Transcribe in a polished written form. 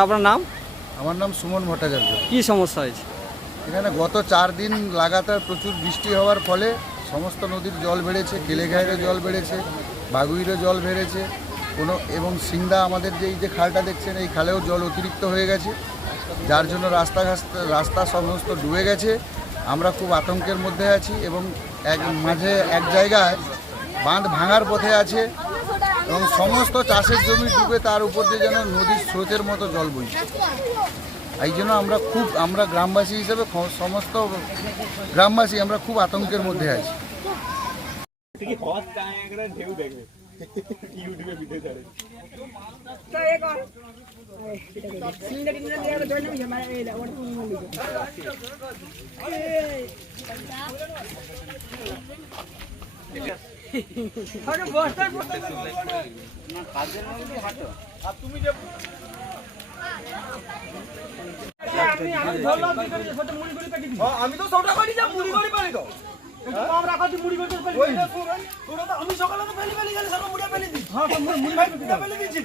আপনার নাম? আমার নাম সুমন ভট্টাচার্য। কি সমস্যা হয়েছে এখানে? গত 4 দিন লাগাতার প্রচুর বৃষ্টি হওয়ার ফলে সমস্ত নদীর জল বেড়েছে, কেলেঘাইয়ের জল বেড়েছে, বাগুইরে জল বেড়েছে, এবং সিংদা আমাদের যে এই যে খালটা দেখছেন এই খালেও জল অতিরিক্ত হয়ে গেছে, যার জন্য রাস্তা সমস্ত ডুবে গেছে। আমরা খুব আতঙ্কের মধ্যে আছি এবং মাঝে এক জায়গায় বাঁধ ভাঙার পথে আছে এবং সমস্ত চাষের জমি ডুবে তার উপর দিয়ে যেন নদীর স্রোতের মতো জল বইছে। এই জন্য আমরা গ্রামবাসী হিসেবে সমস্ত গ্রামবাসী আমরা খুব আতঙ্কের মধ্যে আছি। আমি তো সবটা করি যা মুড়ি করে পারি তো কম রাখা তুই মুড়ি করে পারি আমি সকালে তো ফেলি গেলে সব মুড়ি ফেলি দিই। হ্যাঁ মুড়ি ফেলি দিয়েছি।